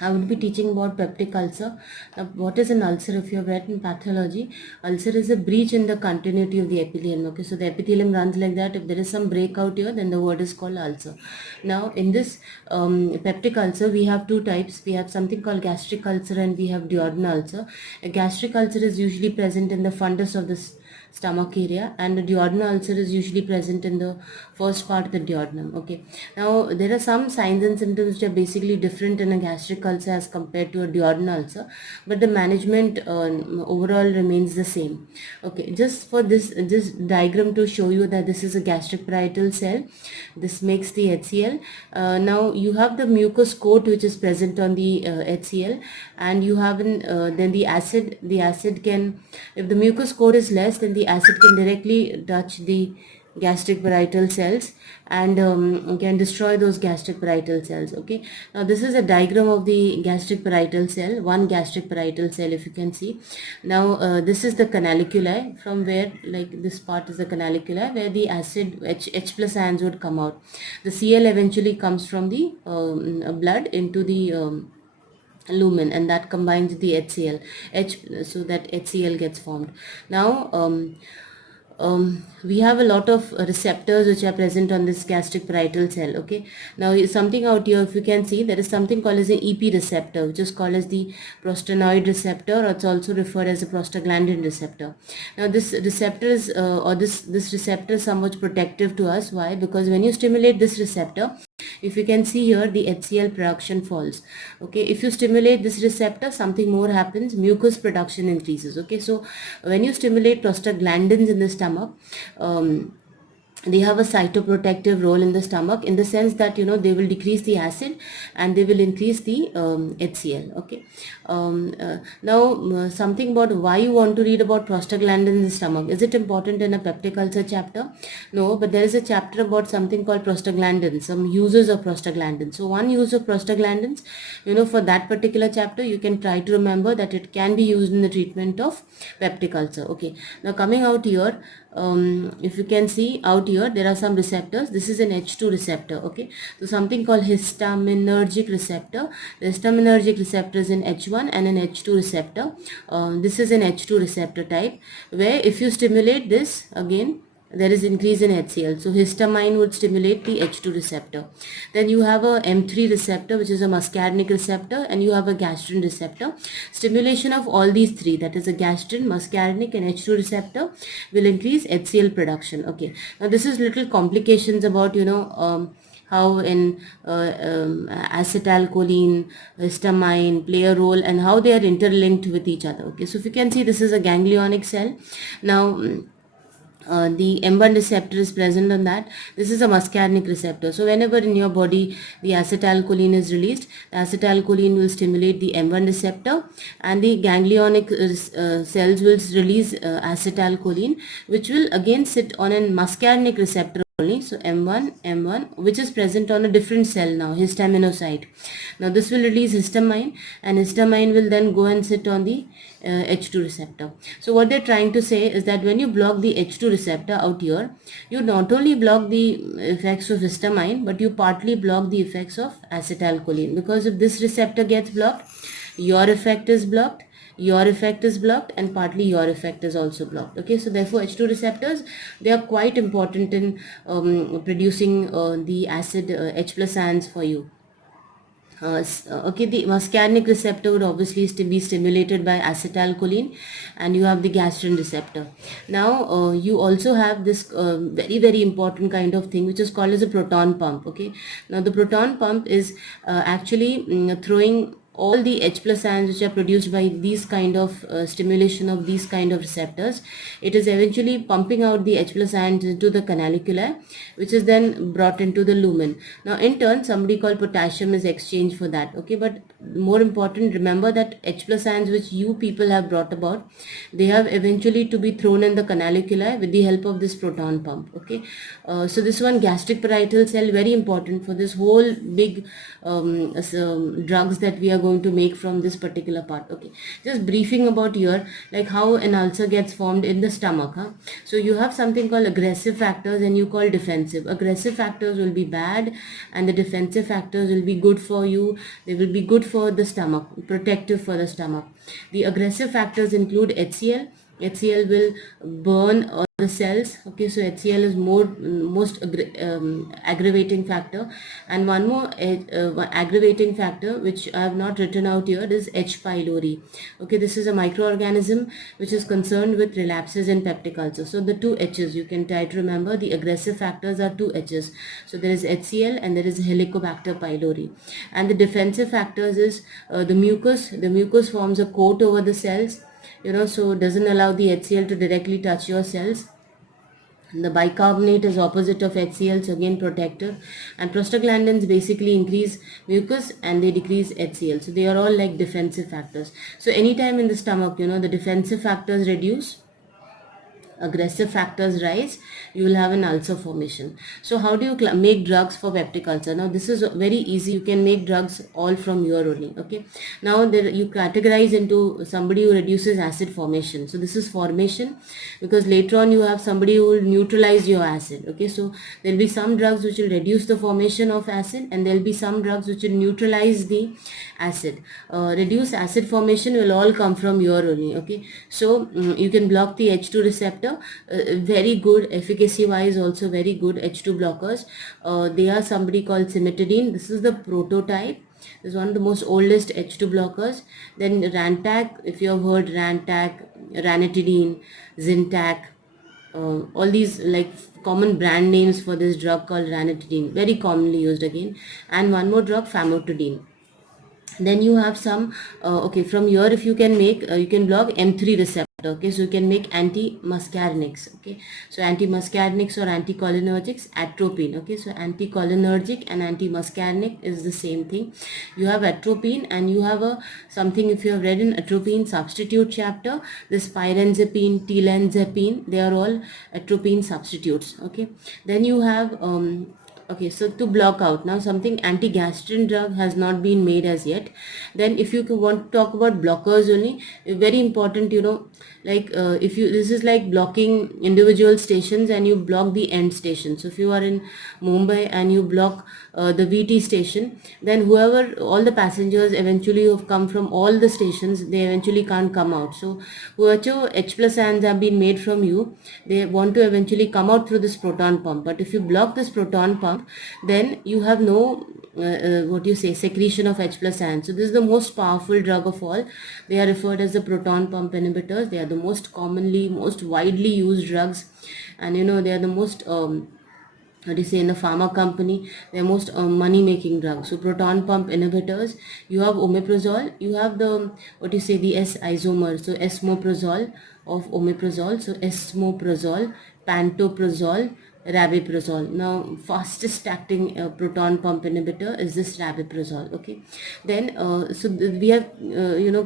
I would be teaching about peptic ulcer. Now, what is an ulcer? If you've read in pathology, ulcer is a breach in the continuity of the epithelium. Okay, so the epithelium runs like that. If there is some breakout here, then the word is called ulcer. Now, in this peptic ulcer, we have two types. We have something called gastric ulcer and we have duodenal ulcer. A gastric ulcer is usually present in the fundus of the stomach area, and the duodenal ulcer is usually present in the first part of the duodenum. Okay, now there are some signs and symptoms which are basically different in a gastric ulcer as compared to a duodenal ulcer, but the management overall remains the same. Okay, just for this diagram to show you that this is a gastric parietal cell, this makes the HCl. Now you have the mucous coat which is present on the HCl, and you have then the acid can, if the mucous coat is less, then the acid can directly touch the gastric parietal cells and can destroy those gastric parietal cells. Okay, now this is a diagram of the gastric parietal cell, one gastric parietal cell, if you can see. Now this is the canaliculi, from where, like, this part is the canaliculi where the acid H plus ions would come out. The Cl eventually comes from the blood into the lumen, and that combines the HCl, so that HCl gets formed. Now we have a lot of receptors which are present on this gastric parietal cell. Okay, now something out here, if you can see, there is something called as an EP receptor, which is called as the prostanoid receptor, or it's also referred as a prostaglandin receptor. Now this receptor is this receptor is somewhat protective to us. Why? Because when you stimulate this receptor, if you can see here, the HCl production falls. Okay, if you stimulate this receptor, something more happens, mucus production increases. Okay, so when you stimulate prostaglandins in the stomach, they have a cytoprotective role in the stomach, in the sense that, you know, they will decrease the acid and they will increase the HCl. Okay, now something about why you want to read about prostaglandin in the stomach. Is it important in a peptic ulcer chapter? No, but there is a chapter about something called prostaglandins, some uses of prostaglandins. So one use of prostaglandins, you know, for that particular chapter, you can try to remember that it can be used in the treatment of peptic ulcer. Okay, now coming out here, if you can see out here, there are some receptors. This is an H2 receptor. Okay, so something called histaminergic receptor. The histaminergic receptor is in H1 and an H2 receptor. This is an H2 receptor type, where if you stimulate this, again there is increase in HCl. So histamine would stimulate the H2 receptor. Then you have a M3 receptor, which is a muscarinic receptor, and you have a gastrin receptor. Stimulation of all these three, that is a gastrin, muscarinic and H2 receptor, will increase HCl production. Okay, now this is little complications about, you know, how in acetylcholine, histamine play a role and how they are interlinked with each other. Okay, so if you can see, this is a ganglionic cell. Now the M1 receptor is present on that. This is a muscarinic receptor. So whenever in your body the acetylcholine is released, the acetylcholine will stimulate the M1 receptor, and the ganglionic cells will release acetylcholine, which will again sit on a muscarinic receptor only. So M1, which is present on a different cell now, histaminocyte. Now this will release histamine, and histamine will then go and sit on the H2 receptor. So what they're trying to say is that when you block the H2 receptor out here, you not only block the effects of histamine, but you partly block the effects of acetylcholine, because if this receptor gets blocked, your effect is blocked, your effect is blocked, and partly your effect is also blocked. Okay, so therefore H2 receptors, they are quite important in producing the acid H plus ions for you. Okay, the muscarinic receptor would obviously be stimulated by acetylcholine, and you have the gastrin receptor. Now you also have this very important kind of thing, which is called as a proton pump. Okay, now the proton pump is actually throwing all the H plus ions which are produced by these kind of stimulation of these kind of receptors. It is eventually pumping out the H plus ions into the canaliculi, which is then brought into the lumen. Now in turn, somebody called potassium is exchanged for that. Okay, but more important, remember that H plus ions which you people have brought about, they have eventually to be thrown in the canaliculi with the help of this proton pump. Okay, so this one, gastric parietal cell, very important for this whole big drugs that we are going to make from this particular part. Okay, just briefing about here, like how an ulcer gets formed in the stomach. So you have something called aggressive factors and you call defensive. Aggressive factors will be bad and the defensive factors will be good for you. They will be good for the stomach, protective for the stomach. The aggressive factors include HCl. HCl will burn the cells. Okay, so HCl is most aggravating factor. And one more one aggravating factor which I have not written out here is H. pylori. Okay, this is a microorganism which is concerned with relapses in peptic ulcer. So the two H's you can try to remember. The aggressive factors are two H's. So there is HCl and there is Helicobacter pylori. And the defensive factors is the mucus. The mucus forms a coat over the cells, so doesn't allow the HCl to directly touch your cells. The bicarbonate is opposite of HCl, so again protective. And prostaglandins basically increase mucus and they decrease HCl. So they are all like defensive factors. So anytime in the stomach, the defensive factors reduce, aggressive factors rise, you will have an ulcer formation. So how do you make drugs for peptic ulcer? Now this is very easy. You can make drugs all from your only. Okay, now you categorize into somebody who reduces acid formation. So this is formation, because later on you have somebody who will neutralize your acid. Okay, so there will be some drugs which will reduce the formation of acid and there will be some drugs which will neutralize the acid. Reduce acid formation will all come from your only. Okay, so you can block the H2 receptor. Very good, efficacy wise also very good H2 blockers. They are somebody called cimetidine. This is the prototype. This is one of the most oldest H2 blockers. Then Rantac, if you have heard Rantac, Ranitidine, Zintac, all these like common brand names for this drug called ranitidine, very commonly used again. And one more drug, famotidine. Then you have some okay, from here if you can make you can block M3 receptor. Okay, so you can make anti-muscarinics. Okay, so anti-muscarinics or anticholinergics, atropine. Okay, so anticholinergic and anti-muscarinic is the same thing. You have atropine and you have a something, if you have read in atropine substitute chapter, this pyrenzapine, tilenzapine, they are all atropine substitutes. Okay, then you have okay, so to block out, now something anti-gastrin drug has not been made as yet. Then if you want to talk about blockers only, very important, like if you, this is like blocking individual stations and you block the end station. So if you are in Mumbai and you block the VT station, then whoever, all the passengers eventually who have come from all the stations, they eventually can't come out. So whoever H plus ions have been made from you, they want to eventually come out through this proton pump. But if you block this proton pump, then you have no secretion of H plus ions. So this is the most powerful drug of all. They are referred as the proton pump inhibitors. They are the most commonly, most widely used drugs, and they are the most what do you say, in the pharma company, they're most money making drugs. So proton pump inhibitors, you have omeprazole, you have the the S isomer, so esomeprazole of omeprazole, so esomeprazole, pantoprazole, rabeprazole. Now fastest acting proton pump inhibitor is this rabeprazole. Okay, then we have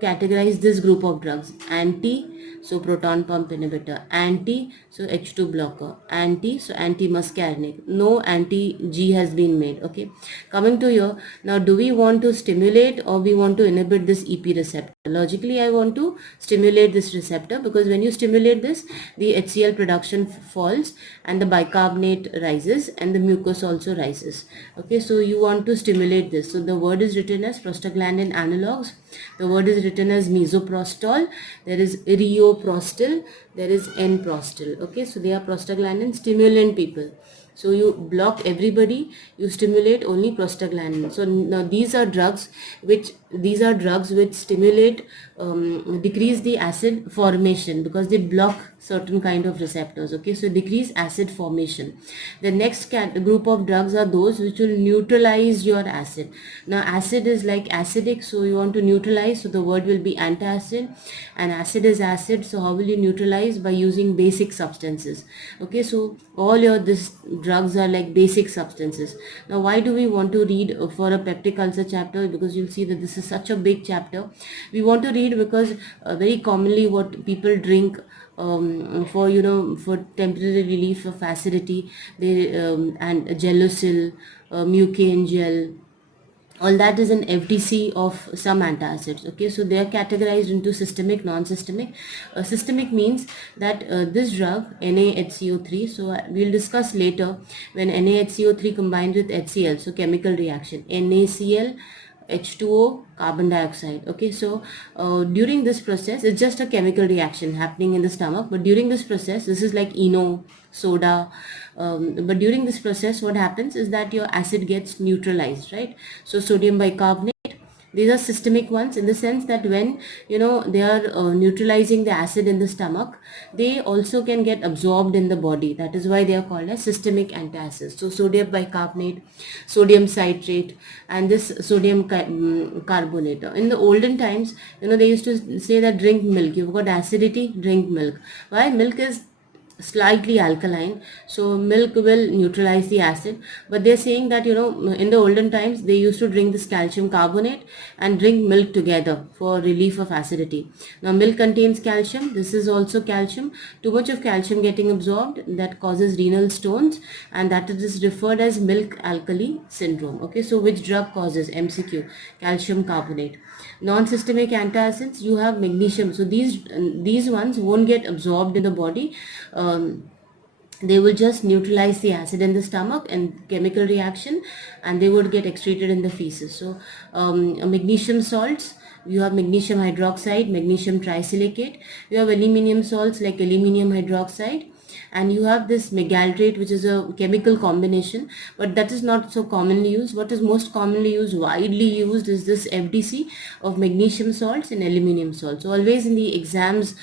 categorized this group of drugs: anti, so proton pump inhibitor; anti, so H2 blocker; anti, so anti-muscarinic. No anti-G has been made. Okay, coming to here, now do we want to stimulate or we want to inhibit this EP receptor? Logically I want to stimulate this receptor, because when you stimulate this, the HCl production falls and the bicarbonate rises and the mucus also rises. Okay, so you want to stimulate this. So the word is written as prostaglandin analogs. The word is written as misoprostol. There is rioprostil. There is N-prostil. Okay, so they are prostaglandin stimulant people. So you block everybody, you stimulate only prostaglandin. So now these are drugs which stimulate, decrease the acid formation, because they block certain kind of receptors. Okay, so decrease acid formation. The next group of drugs are those which will neutralize your acid. Now acid is like acidic, so you want to neutralize, so the word will be antacid, and acid is acid, so how will you neutralize? By using basic substances. Okay, so all this drugs are like basic substances. Now why do we want to read for a peptic ulcer chapter? Because you'll see that this is such a big chapter. We want to read because very commonly what people drink for for temporary relief of acidity, they and Gelusil, Muciane gel, all that is an FDC of some antacids. Okay, so they are categorized into systemic, non-systemic. Systemic means that this drug NaHCO3, so we'll discuss later when NaHCO3 combines with HCl, so chemical reaction, NaCl H2O, carbon dioxide. Okay, so during this process, it's just a chemical reaction happening in the stomach, but during this process, this is like ENO, soda, but during this process, what happens is that your acid gets neutralized, right? So sodium bicarbonate, these are systemic ones in the sense that when they are neutralizing the acid in the stomach, they also can get absorbed in the body. That is why they are called as systemic antacids. So sodium bicarbonate, sodium citrate, and this sodium carbonate. In the olden times, they used to say that drink milk. You've got acidity, drink milk. Why? Milk is slightly alkaline, so milk will neutralize the acid, but they're saying that in the olden times they used to drink this calcium carbonate and drink milk together for relief of acidity. Now milk contains calcium, this is also calcium. Too much of calcium getting absorbed, that causes renal stones, and that is referred as milk alkali syndrome. Okay, so which drug causes? MCQ, calcium carbonate. Non-systemic antacids, you have magnesium. So these ones won't get absorbed in the body. They will just neutralize the acid in the stomach and chemical reaction, and they would get excreted in the feces. So magnesium salts, you have magnesium hydroxide, magnesium trisilicate. You have aluminium salts like aluminium hydroxide, and you have this megaltrate, which is a chemical combination, but that is not so commonly used. What is most commonly used, widely used, is this FDC of magnesium salts and aluminium salts. So always in the exams,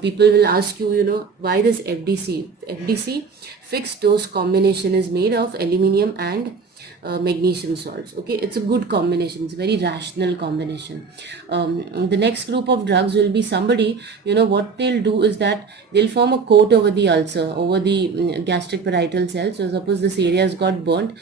people will ask you, why this FDC? FDC, fixed dose combination, is made of aluminium and magnesium salts. Okay, it's a good combination, it's a very rational combination. The next group of drugs will be somebody, what they'll do is that they'll form a coat over the ulcer, over the gastric parietal cells. So suppose this area has got burnt,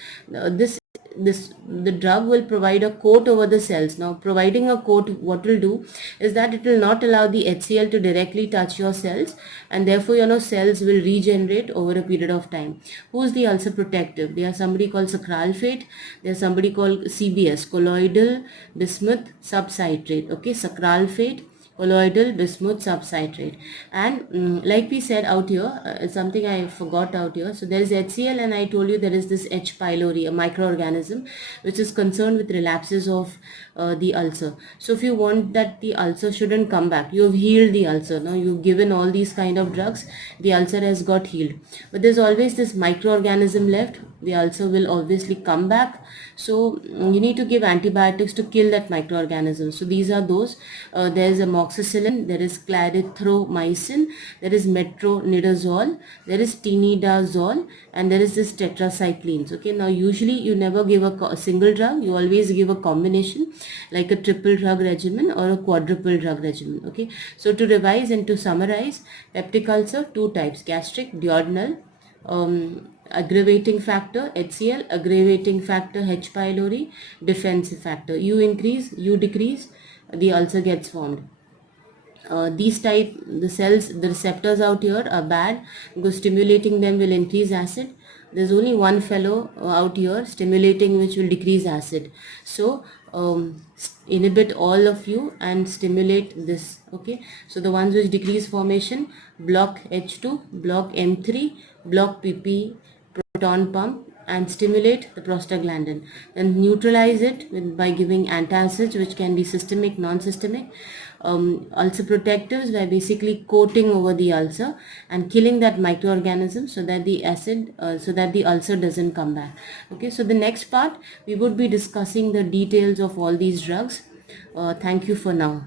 the drug will provide a coat over the cells. Now providing a coat, what will do is that it will not allow the HCl to directly touch your cells, and therefore cells will regenerate over a period of time. Who's the ulcer protective? They are somebody called sucralfate, there's somebody called CBS, colloidal bismuth subcitrate. Okay, sucralfate, colloidal bismuth subcitrate. And like we said out here, something I forgot out here. So there is HCl, and I told you there is this H. pylori, a microorganism which is concerned with relapses of the ulcer. So if you want that the ulcer shouldn't come back, you have healed the ulcer. Now you've given all these kind of drugs, the ulcer has got healed, but there's always this microorganism left. The ulcer will obviously come back. So you need to give antibiotics to kill that microorganism. So these are those. There is amoxicillin, there is clarithromycin, there is metronidazole, there is tinidazole, and there is this tetracyclines. Okay, now usually you never give a single drug, you always give a combination, like a triple drug regimen or a quadruple drug regimen. Okay, so to revise and to summarize, peptic ulcer, two types: gastric, duodenal, aggravating factor HCl, aggravating factor H. pylori, defensive factor. You increase, you decrease, the ulcer gets formed. These type, the cells, the receptors out here are bad because stimulating them will increase acid. There's only one fellow out here stimulating which will decrease acid. So inhibit all of you and stimulate this. Okay, so the ones which decrease formation, block H2, block M3, block PP proton pump, and stimulate the prostaglandin, and neutralize it by giving antacids, which can be systemic, non-systemic. Ulcer protectives by basically coating over the ulcer and killing that microorganism so that the acid, so that the ulcer doesn't come back. Okay, so the next part we would be discussing the details of all these drugs. Thank you for now.